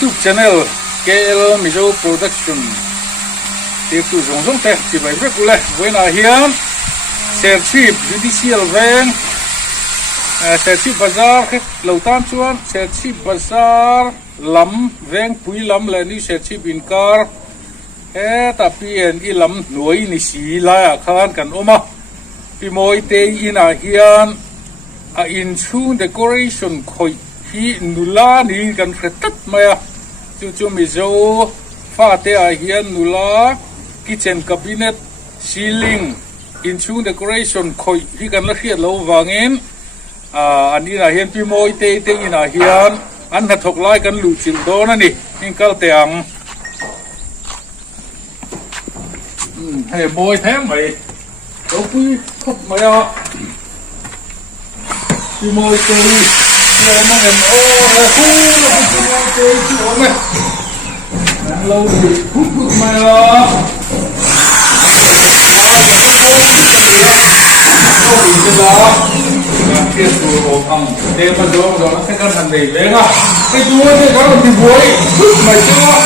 YouTube channel KL Mizo Production tiếp tục dùng giống thế chỉ phải biết là với là hiếm share chip judicial van share chip bazaar khách lâu tam chuan share chip bazaar lắm van pui lắm là new share chip in car tapi en lắm nuôi ni xí lại khan kan oma pi moi te in hian in chung decoration khoi hi nula ni kan khatat maya chu Mizo fa te hian nula kitchen cabinet ceiling in chung decoration khoi hi kan la khiat lo wangin an ina hian pi moi te ina hian an na thok lai kan lu chil do na ni in kal te ang he boy them mai lo pui khop maya pi moi te lo ma em o la hu la pi moi te chi o me lâu thì hút hút mày là lâu thì cái đó kia tụi ổ thằng để mà đó nó sẽ cần thành để bé à cái túi cái đó thì bôi hút mày cho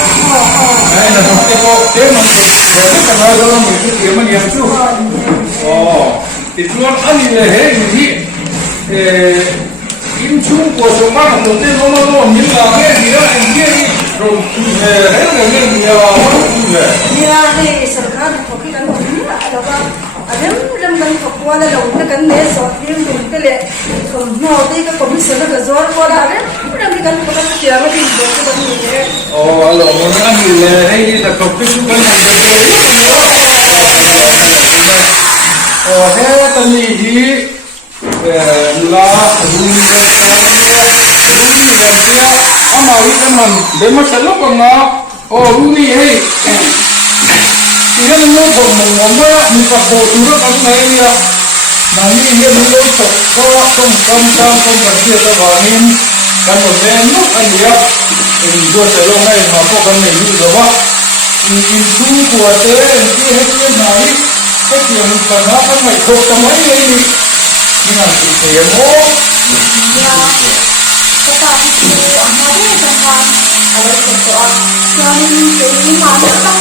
đây là một cái bộ thế mà để cái thằng đó mình cứ kiếm mà nhiều chút thì túi ăn gì là hết gì in chung của số ba thằng đầu tiên nó như là cái gì đó anh kia rồi hết là cái gì nhà này sản xuất của cái đó là đâu có làm mình học qua là đầu nó cần lấy sọt riêng mình cái lệ còn nó thì cái công sự nó cái rồi qua đó đấy làm cái cần có cái chuyện mà đi được cái vấn đề alo muốn ăn gì là hay là học cái chút cái này thế tao nghĩ gì là mà ít cái mình để mà sản xuất bằng nó Runi hey thì nó nuôi thùng mình ngon quá mình tập bộ từ đó cái này đi à mà như hiện nuôi thùng có không cần thiết là vào nên cần một bên nước anh nhớ mình đưa tới lâu nay mà có cần mình như rồi mình thu của thế thì hết cái này cái chuyện mà nó không phải thuộc trong mấy cái gì nhưng mà chỉ tiền thôi cái ta thì mà biết rằng là ở đây có cho nên cái mà nó các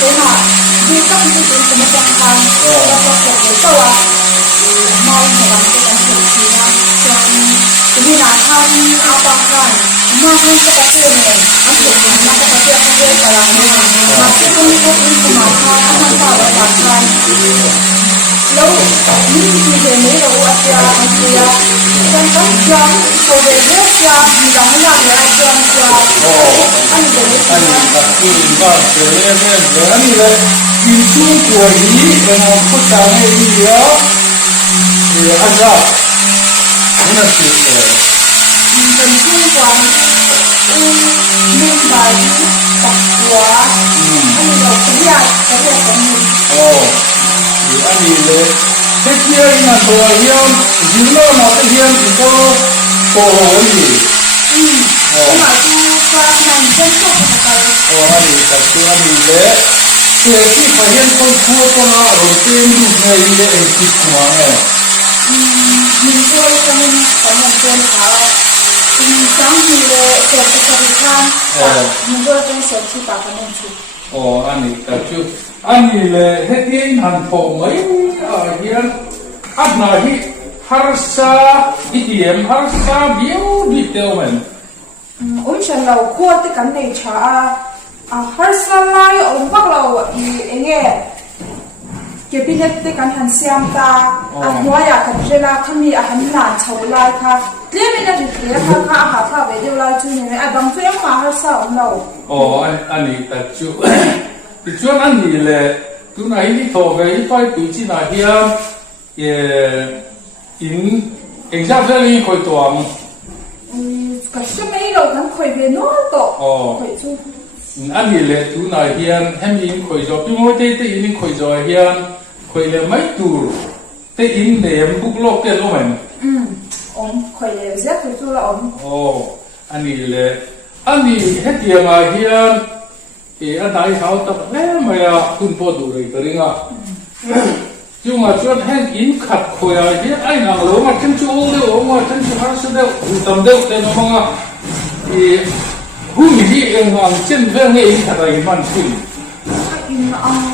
cái nào đi các cái của một trong hàng và có cái sau mai làm cái công việc gì đó cho nên là tham ao bằng rằng mà không có cái chuyện này anh được mà có cái chuyện không biết là làm mà cái công việc của mà tham vào là hoàn thành lâu những gì về mấy đầu ở nhà thì con có cho cô về nước cho thì đóng làm lại cho anh về anh đặt cái vào cái này là in chung của ý và nó có cả cái gì đó thì ăn ra nó là chuyện cần chung quán minh bài tập quá anh đầu cũng là cái việc của mình thì anh đi lên thế kia là đồ hiếm dính nó nó cái hiếm thì có cổ hồn gì nhưng mà qua ngành chân chất của thầy anh đi tập trung anh đi lên thì khi phải hiếm con thua con nó rồi tên lúc này để anh chịu khó này mình tôi cho nên có một tên khá sáng thì sẽ có đi khám mình tôi tên sẽ chỉ bảo cái mình chịu anh đi tập trung anh đi lên hết cái hành thổ mấy hiếm áp nào hi harsa ITM harsa biếu đi tiêu mình chân lâu khoa tới cái này chả harsa lai bắt đầu nghe cái bên đây cái hành xem ta hoa ya cái gì là cái gì hành là chầu lai ha thế bên đây thì ha về đâu lai chú này bằng phim mà harsa lâu anh đi tập trung thì chuyện anh đi là tu này đi thổ về phải tu chỉ là hiếm in exactly khởi tuồng cái số mấy đầu thằng khởi về nó to khởi chú anh đi là tu này hiếm hem in khởi rồi tuy mỗi thế in khởi rồi hiếm khởi là mấy tu thế in để em bút lót cái luôn mình ông khởi là rất khởi chú là ông anh đi là anh đi hết tiền mà hiếm thì anh thấy sao tập mà kun po đủ rồi cái gì nhưng mà chuyện hen in khát khôi thì ai nào lâu mà chân chú đâu mà chân chú har sẽ đâu tầm đâu thế nó không thì ผู้ที่เองวางเช่นเรื่องนี้อะไรมันขึ้น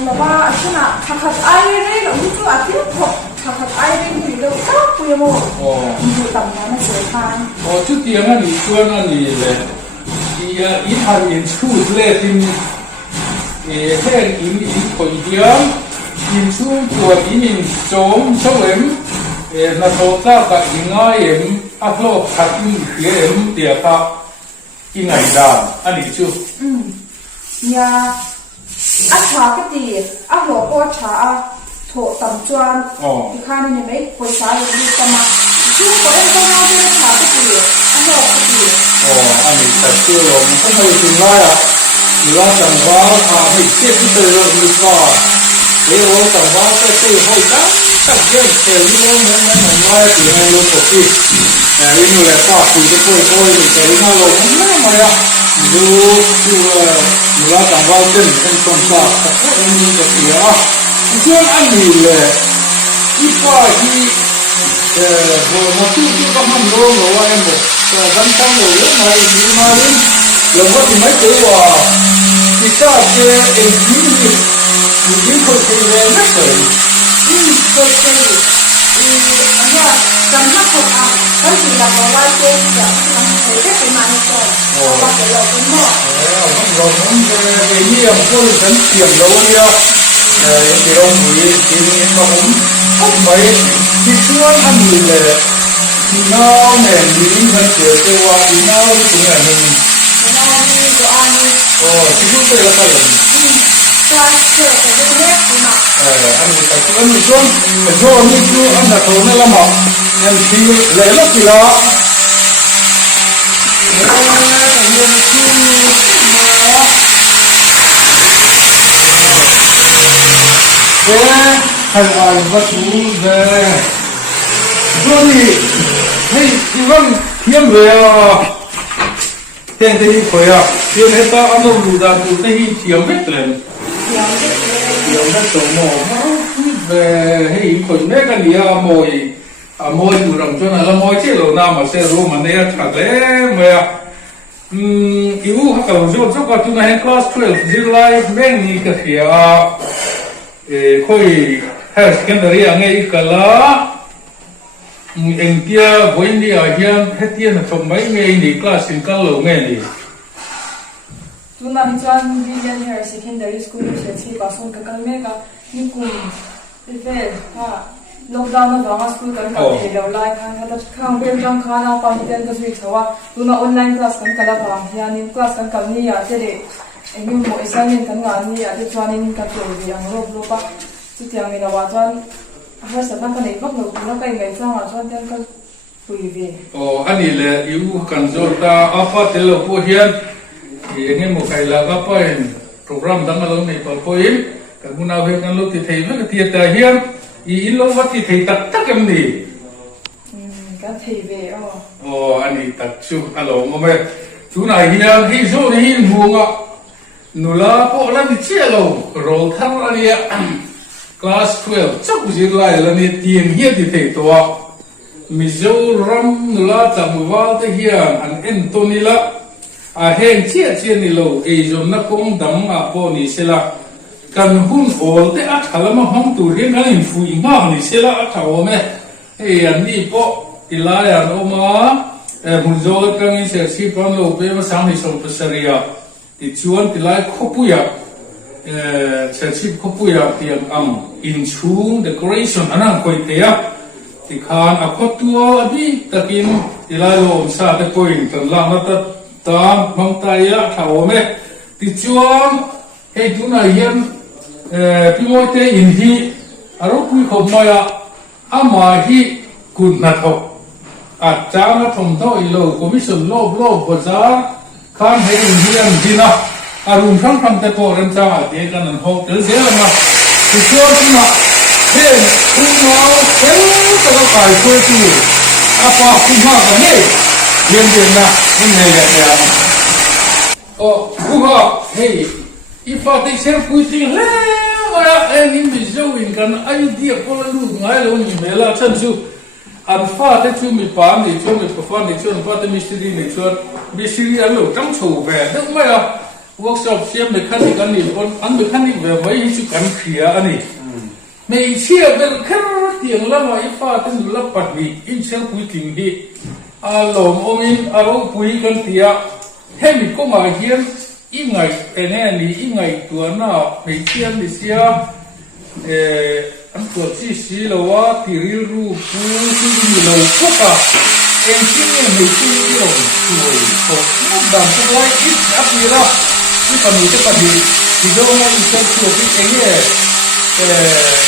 แล้วว่าช่วงทักทักไอเร่เราที่ตัวที่พบทักทักไอเร่อยู่เราก็คุยมั่วอยู่ต่ำนั้นมันเสียทางจุดที่นั่นนี่ตัวนั่นนี่เลยอีทานอินชูเลยที่แค่อินคนเดียวอินชูตัวอินโจมโฉมนักโทษกับอิงไงอัพโหลดขัดอินเขียนเดียร์ครับอิงไงด่าอันนี้ชูยาอัชาก็ดีอัพโหลดก็ชาโถต่ำจวนที่ข้านี่ไม่ปวดสายอยู่ดีแต่มาช่วงก่อนก็น่าจะชาก็ดีอัพโหลดก็ดีอันนี้แต่ชื่อเราไม่ต้องไปถึงไรหรือว่าจังหวะให้เทียบที่เจอเราดีกว่าเดี๋ยวจังหวะก็ชื่อให้ตั้งเยอะเท่านี้เราเหมือนว่าถึงให้เราปกติอินโนเลต้าคุยจะคุยแต่อินโนโลมันไม่มาอ่ะดูหรือว่าจังหวะเด่นเป็นต้นตาแต่ก็อันนี้ก็เสียส่วนอันนี้เลยอีฟ้าที่หัวมาที่ก็มันโดนเราเองหมดแต่ดันตั้งเราเยอะมาอีกมาเลยเราก็ที่ไม่ตัวที่ชาติเอ็นจีมีคนที่เรียนไม่เคยคนที่อันนี้จำนักคนก็คือเราว่าเจ๊จะทำให้ได้เป็นมาในตัวว่าเดี๋ยวเราเป็นหม้อเราเยี่ยมคนฉันเสียงเราเนี่ยเดี๋ยวมีทีนี้ผมไปที่ช่วยอันนี้เลยที่น้องเนี่ยมีมันเจอตัวที่น้องที่เนี่ยมีที่ช่วยเราไปเลยก็เจอแต่เล็กๆนะอันนี้แต่ช่วงนี้ช่วงนี้ช่วงอันนั้นตัวนั่นละมั้งยังที่เลยละกี่ละให้อ่านวัตถุเลยช่วงนี้ให้ที่ว่าเขียนเรือเที่ยงที่คุยเขียนให้ตาอันนู้นดูดาดูที่เขียนไม่เต็มเขียนไม่ตรงหมดให้คนแม่กันเนี่ยมวยดูรำจนอะไรมวยเชื่อเราหน้ามาเสียรู้มันเนี่ยชัดเลยเมื่ออีวูฮักเราจบก็ตุนให้คลาส12จิลไลฟ์แม่งนี่ก็เสียค่อยให้สแกนเดอร์ยังไงก็ละเอ็งเดียวันนี้อาเฮียนเฮตียนทำไมไงนี่คลาสสิงกันลงไงนี่ตุนนั้นจวนวิลเลียนเฮอร์สแกนเดอร์สคูลเสียที่ภาษากันเมกะนี่กุมเฟ่ล็อกดาวน์แล้วก็สกูลกันกับเฮลล์ไลฟ์ค่ะถ้าข้างเป็นจังข้าเราไปที่เดินก็สุดท้ายตุนออนไลน์คลาสกันกันแล้วก็เฮียนี่คลาสกันกับนี่อาจจะได้เอ็งยุ่งโมอิสานนี่กันงานนี่อาจจะชวนนี่กับตัวเดียวรูปสุดที่อันนี้เราว่าจวนหาสถานการณ์ในพวกเราตุนก็ยังไงจ้างว่าจวนเดินก็คุยดีอันนี้เลยอยู่กันจนตาอาฟัดเราพูดเฮียนอย่างนี้มุขไอลาก็ไปโปรแกรมดังเราในปอลโพยิมกับมุนาเวกันลูกที่ไทยเมื่อที่ตาเฮียนอินโลวัตที่ไทยตักกันดีก็ไทยเว้อันนี้ตัดชูฮัลโหลมาเมื่อทุนไอเฮียนให้โซ่ให้มัวนุลาพอแล้วนี่เชี่ยเราโรทันอะไรคลาส12จับจิไลแล้วนี่ทีมเฮียที่ไทยตัวมิโซรัมนุลาจำว่าที่เฮียอันเอ็นตัวนี้ละเห็นเชี่ยนี่เราจนนักคงดำพอนี่เสละกันหุ่นโอลเตอัดขลังมาห้องตัวเรียนกันอินฟูอิงานี่เสละอัดเขาเนี่ยอันนี้พอที่ลายอันออกมามุนโจลกันอินเสียชีพอันเราเป็นภาษาที่ส่งภาษาเรียที่ชวนที่ลายขบุยเสียชีพขบุยที่อินชูเดคอเรชั่นอันนั้นคอยเทียที่ขานอักตัวบีตะกินที่ลายเราสาดคอยตั้งหลังนั้นตามมังตายะเขาเนี่ยที่ชวนให้ดูนายยันพี่มวยเตอินฮีอารมณ์คุยขบมาอะอามาฮีกุนนัทอาจารย์ทำท่าอีโลคอมมิชชั่นโลบภาษาข้างให้อินฮีอันจีน่าอารมณ์ทั้งทำแต่พอเรื่องจ้าเด็กกันนั่นหกเดือนเสียแล้วนะที่ชวนที่มาเฮ้ยคุณน้องเฮ้ยตะก็ไปช่วยดูอาปาคุณมากันเนี่ยเรียนนะนี่ไงเนี่ยคุณว่าเฮ้ยอีฟ้าที่เชื่อคุยจริงแล้วว่านี่ไม่ใช่วินกันอายุเดียคนละลูกไงเราหนีไม่ละฉันสู้ อันฟ้าที่ชูมีปามนี่ชูมีปฟ้านี่ชวนฟ้าที่มีสิรินี่ชวนมีสิริอันหลุดตั้งชูแหวนนึกไหมอ่ะเวิร์กช็อปเชื่อมเมคานิกอันนี้คนอันเมคานิกแบบไม่ให้ชุกันเขียอันนี้ไม่เชื่อเป็นแค่เตียงละมาอีฟ้าที่ดูละปัดวีอินเชลปุยทิ้งฮีอารมณ์องอินอารมณ์ปุยกันเตียให้มีก็มาเฮียนอีไงเอ็นนี่อีไงตัวน่ะไม่เชื่อไม่เชื่ออันตัวที่สีเราว่าที่ริรูปูที่มีเราพวกอะเอ็นที่ไม่ไม่ชื่อเราสวยโอ้นั่นดังตัวอีกอันนี้ละที่ปนุษย์ปฏิที่โดนมาอีกสักตัวที่เองเนี่ย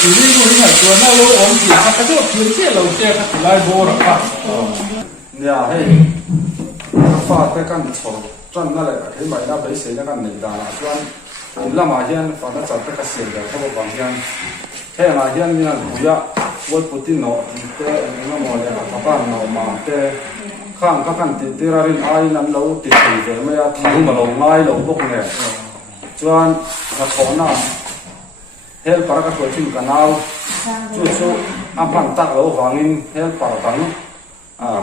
ริรูนี่ไงตัวน่ะเราอมที่ฮัตโต้ที่เชื่อเราเชื่อกันไล่โบราณอ่ะเนี่ยให้ฟ้าแต่กันชอบจนนั่นแหละที่ไม่ได้ไปเสียกันหนึ่งดาราจนอินละมาเฮียนฟ้าแต่จัดแต่กันเสียเลยเขาบอกบางเฮียนแค่มาเฮียนเนี่ยบุญวัดพุทธิโนแต่เมื่อมอเนี่ยข้าบ้านเรามาแต่ข้างข้ากันติดที่เราเรียนไอ้นั่นเราติดถึงเลยไม่เอาทำมาเราง่ายเราพวกเนี่ยจนถ้าขอหน้าเฮลปาร์ก็ตัวทิ้งกันเอาจู่ๆอันพันตักเราฟังอินเฮลปาร์ตัง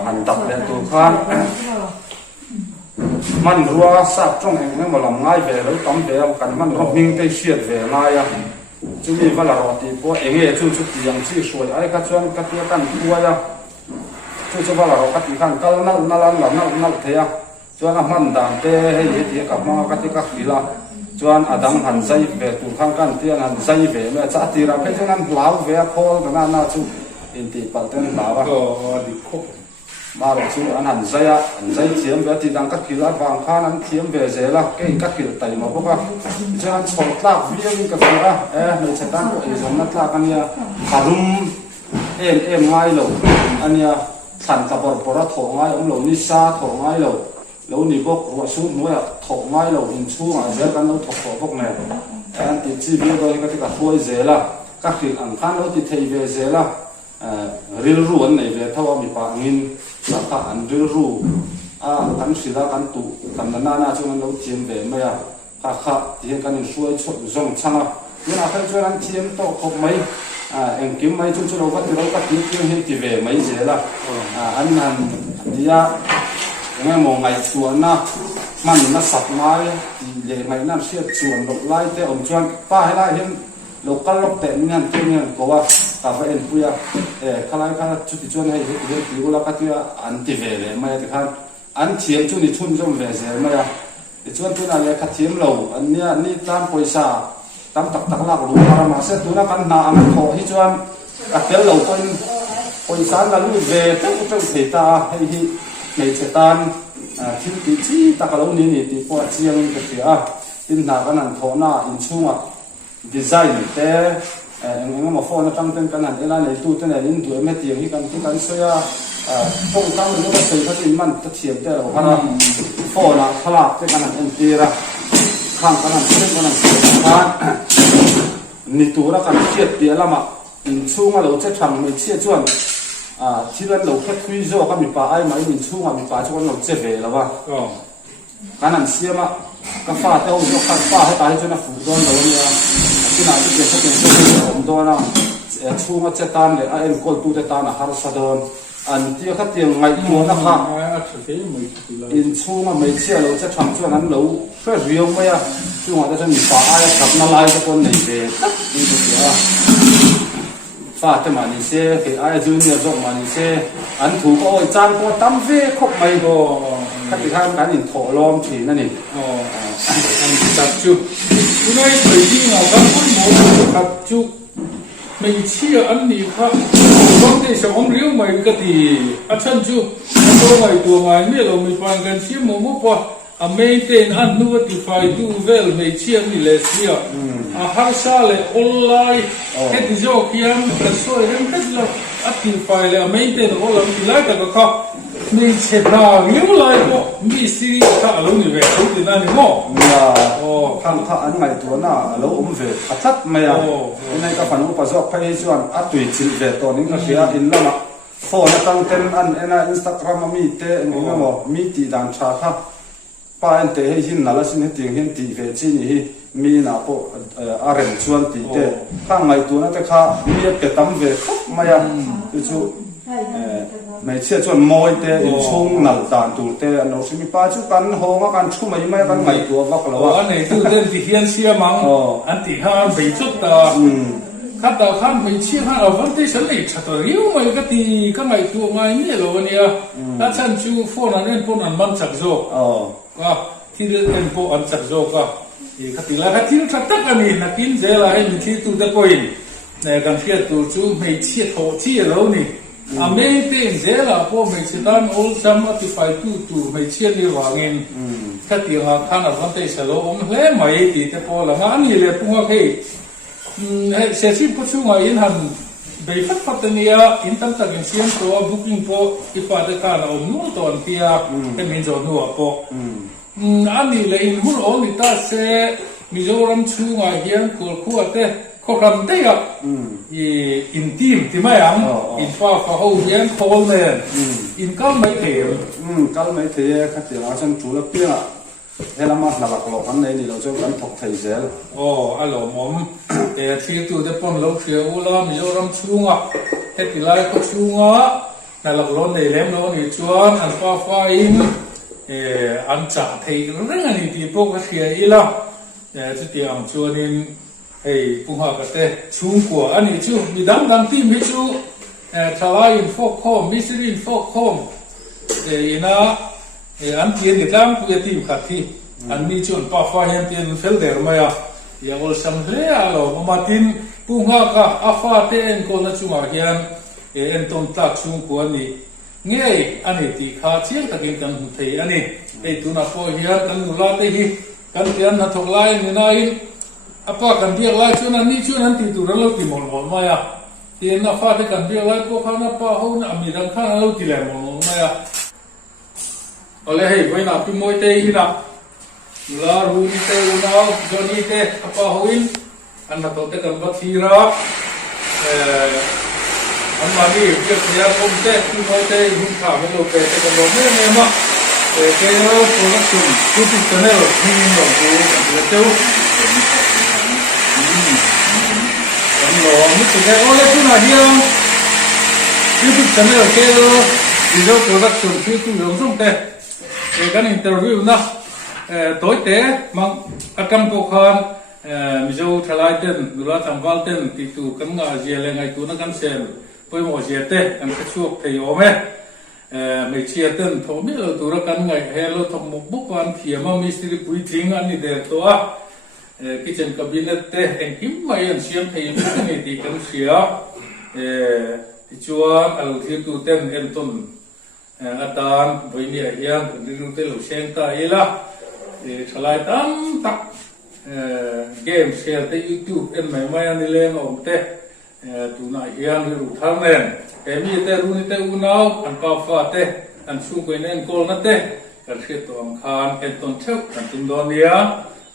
หันตับเดินตัวข้างมันรัวสับจ้องเองไม่มาลำง่ายเวลแล้วต้มเวลกันมันรบนิ่งไปเสียดเวลง่ายอ่ะจุดนี้ว่าเราตีพวกเองเอจุดอย่างที่สวยไอ้กัจจวนกัจเตียกันตัวอ่ะจุดว่าเรากัจกันก็นั่นเทียจวนมันดังเตะให้เทียกับมากัจกัจกีฬาจวนอดัมหันใจเวตัวข้างกันเตียนหันใจเวเมื่อจะตีเราไปจนนั้นลาวเวโคลกันน่าจุดอินทีปัลเตนลาวก็ดิโคมาบอกสู้อันหันใจอ่ะหันใจเทียมเวทีดังกัจกีฬาฟังข้านั้นเทียมเวเจล่ะเก่งกัจกีฬาไต่มาพวกว่าจวนสองลากวิ่งกับตัวในชะตาก็เอจอมนัดลากันเนี่ยขารุมเอ็มง่ายเลยอันเนี้ยสันตะบอประถงง่ายเรานิสาถงง่ายเลยเรานี่พวกรัวสู้นู้นถงง่ายเราอินชูอ่ะเดี๋ยวกันเราถกพวกเนี่ยอันที่จีบีโดยก็ที่กับตัวเจล่ะกัจกีฬาอันขันเราที่เทียบเจล่ะริลรูอันไหนเวทว่ามีปางินสักอันริลรูกันศิลากันตุกันนาช่วงเราเทียมเบเมียข้าที่กันช่วยช่วยส่งช่างนี่นะใครช่วยกันเทียมโตครบไหมเอ็งกิมไม่ช่วยเราก็ที่เราก็ที่เห็นที่เวไม่เจล่ะอันนั้นเดียยังไงมองไงตัวน่ะมันน่าสับไม้เลยไงน่าเสียส่วนหลบไล่แต่ผมชวนป้าให้ได้เห็นเราก็ลบแต่เงี้ยที่เงี้ยก็ว่าแต่ว่าเอ็นปุยข้าไล่ข้าชุดที่ชวนให้เห็นที่เราก็ที่อันที่เวเลยไม่ได้ครับอันเทียมชุดนี้ชุนจมเวเสียไม่ได้ชวนตัวนั้นเลยขัดเทียมเราอันเนี้ยนี่ตามปอยซาตามตักลักรู้มามาเสร็จตัวนั้นกันนาอันโถที่ชวนกัดเดี๋ยวเราคนปอยซานั่นรู้เวตั้งเสียตาให้ในเจตันที่ที่ตะกเรานี่ที่ปวดเชียงก็เสียตินหนากันนั่นโถหน้าอินช่วงดีไซน์แต่งั้นมาฟอนตั้งเต็มกันนั่นเวลาในตู้ตั้งแต่ลิ้นตัวไม่เตียงที่กันเสียพวกตั้งมันก็ใส่พัดมันจะเทียมแต่เราพนันฟอนอ่ะพลาดที่กันนั่นเอ็นตีระข้างกันนั่นเส้นกันนั่นการนี่ตัวละกันเทียบเดียร์ละมาอินช่วงเราจะทำไม่เชี่ยชวนที่เราแค่คุยโจ้ก็มีปลาไอ้ไม้อินช่วงมีปลาชวนเราเจ็บเลยแล้วว่าการนั่นเสียมาก็ฟาดเอายกขัดฟาดให้ตายจนน่ะฝูโดนเราเนี่ยที่ไหนที่เกิดผมโดนนะช่วงเจ็ดตันเลยไอ้คนตู้เจ็ดตันนะฮาร์สโดนอันที่เขาเตรียมไงตัวนะครับอินช่วงไม่เชื่อเราจะทำช่วงนั้นเราเพื่อเรียวไหมอ่ะช่วงนั้นจะมีปลาไอ้กับนาลายจะคนไหนเด็ดนี่ก็เสียฟาดแต่มานี่เสียไอ้จูเนียร์จบมานี่เสียอันถูกโอ้ยจานก็ตั้มเฟ่ครบไม่ก็ถ้าที่ทำการอินโถล้อมฉีนั่นนี่อันจับจุกคุณนายเคยที่เราทำคนหมดจับจุกไม่เชื่ออันนี้ครับบางทีสมองเลี้ยวไม่ก็ดีอาจารย์จุกตัวไงเนี่ยเราไม่ฟังกันเชื่อมั่วว่าmaintain and notify do well ไม่เชื่อนี่เลยเสียหาชาเลยออนไลน์แค่ที่จะเขียนกระสวยเห็นแค่เราactify เลย maintain ก็เราไม่ไล่แต่ก็เขาไม่เชื่อเราเลี้ยวไล่ก็มีสิ่งที่เราไม่เว้ยรู้ที่นั่นมั้งข้างอันใหม่ตัวน่ะเราเวททัดไม่เอาในกับฝันอุปสรรคไปชวนตุยจิตเวทตัวนี้ก็เสียอินละมาโฟนตั้งเต็มอันอินสตาแกรมมีเตะนี่ก็บอกมีตีดังชาค่ะป้าเอ็นเตะให้หินนั่นละสิเนี่ยตีหินตีเวทีนี่มีน่ะพวกเรนชวนตีเตะข้างใหม่ตัวนั้นแต่ข้ามีเก็บตั้มเวทไม่เอาจู่ mấy chiếc chuẩn môi tê in chung nở tàn tủ tê nó sẽ bị ba chú cắn hồ mà cắn chung mấy cắn mấy tua vóc là anh này từ đến thì hiện xia măng anh thì han bị chút khát đầu khát bị chia han ở vấn đề xử lý chặt rồi yếu mà cái ngày tua ngày như rồi nè đã chân chú phone anh phone anh mang chặt rồi thì đến phone anh chặt rồi thì cái tỷ lệ cái thiếu chặt tất anh này là kín dễ là hay thì tụ đã coi này càng phía tụ chú mấy chia thổ chia rồi nè mấy tiền dễ là po mấy chia tan all sum thì phải tụ mấy chia đi vào nghìn cái tiền hàng khăn ở vấn đề xử lý ông lấy mấy thì cái po là ngán gì là cũng ok sẽ chỉ có chú ngoài in hành bị phát tên nia in tâm tắc in xem to booking po ipa de cả là ông nuôi toàn tia cái mình rồi nuôi po anh đi lấy in hút ổn thì ta sẽ Mizoram chú ngoài hiện của khu ở đây có làm thế à in team thì mấy anh in pha hậu hiện call này in cao mấy thế các tiền là chân chủ là pia thế là mà là có anh này thì nó cho anh thuộc thầy dễ alo mom thì tụi để pon lâu phiêu là Mizoram chú ngà hết thì lại có chú ngà là lon này lem lon này chuan anh pha in anh trả thầy rất là nhiều thì bốc cái phiêu là chú tiếng chuan in phù hợp cái chung của anh ấy chú bị đâm tim hết chú thay in Focom, Michelin Focom na anh tiền để làm cái tìm khát thì anh mi chọn pa pha hiện tiền felder mà ya ngol sam le alo mà tin phù hợp cả afa tên con nó chung à hiện en ton ta chung của anh ấy nghe anh ấy thì khá chiếc ta kinh tâm thấy anh ấy tu na po hiện kan nula te hi kan tiền na thok lai ni na in apa kan dia lai chuan an ni chuan an ti tur lo ti mol mai a tin na fa te kan dia lai ko khana pa ho na mi dang khana lo ti le mol mai a ole hei voi na pi moi te ina la ru ni te una joni te apa ho in an na to te kan ba thi ra an ma ni ke ya kom te pi moi te hun kha me lo te kan lo me ma ke lo production tu channel ni no ko kan le te mình chỉ nghe nói là này hiang YouTube channel kia video production phía tu dưỡng trong tệ cái interview na tối tế mang atam po khan mizo thalai ten dula tamwal ten ti tu kan nga zia le ngai tu na kan sem poi mo zia te kan chuak thei ome mai chia ten thomi lo tu ra kan ngai hello thom mo bu kan thiama mistri pui thing ani der to a kitchen cabinet te en kim mai an siam thei ni ti kan sia chuan al thil tu ten en ton atan boini a hian kan ru te lo seng ta ila thalai tam tak game share te YouTube en mai ani leng om te tu na hian ru thang nen mi te ru ni te unau an pa fa te an chung ko nen kol na te kan hriat to ang khan en ton theu kan tum don nia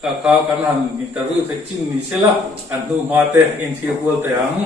ka kan han interview te chin ni sela an nu ma te in thia bol te ang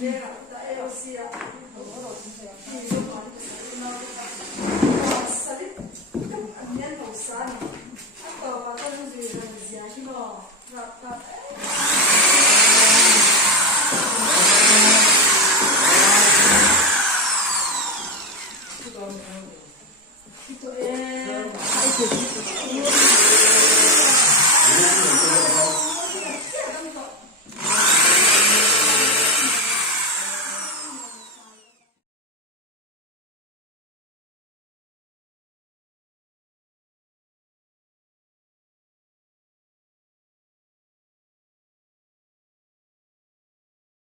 내가 나에오시야 너로 진짜 이거 많이 나오고 살이 좀 안면 도산 아까 봤던 주의를 지하시고 나나 ito eh